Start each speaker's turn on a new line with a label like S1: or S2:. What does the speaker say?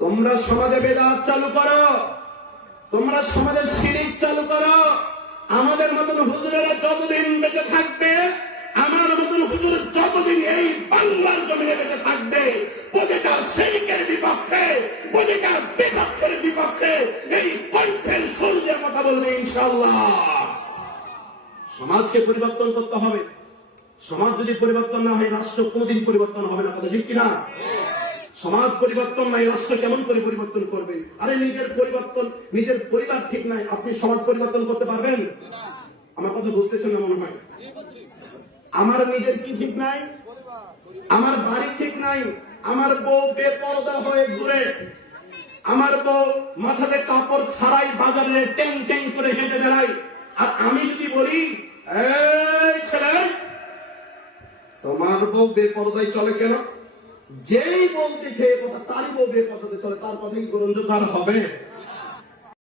S1: তোমরা সমাজে বেদাত চালু করো। তোমরা সমাজে শিরিক চালু করো। আমাদের মতন হুজুরেরা যতদিন বেঁচে থাকবে, আমার মতন হুজুর যতদিন এই বাংলার জমিনে বেঁচে থাকবে, প্রতিটা শিরিকের বিপক্ষে, প্রতিটা বিপক্ষের বিপক্ষে এই কণ্ঠের সূর্যে কথা বলবে ইনশাল্লাহ সমাজকে পরিবর্তন করতে হবে। সমাজ যদি পরিবর্তন না হয়, রাষ্ট্র কোনদিন পরিবর্তন হবে না, কথা ঠিক কিনা? সমাজ পরিবর্তন নাই, রাষ্ট্র কেমন করে পরিবর্তন করবে? আরে নিজের পরিবর্তন, নিজের পরিবার ঠিক নাই, আপনি সমাজ পরিবর্তন করতে পারবেন? আমার কথা বুঝতেছেন না মনে হয়? আমার নিজের কি ঠিক নাই? আমার বাড়ি ঠিক নাই? আমার বউ বেপরদা হয়ে ঘুরে। আমার বউ মাথাতে কাপড় ছাড়াই বাজারে টেং টেং করে হেঁটে বেড়াই আর আমি যদি বলি ছেলে, তোমার বউ বেপরদায় চলে কেন? যেই বলতেছে এ কথা তারই বউ বেপরদাতে চলে তার কথা কি গ্রহণযোগ্য হবে।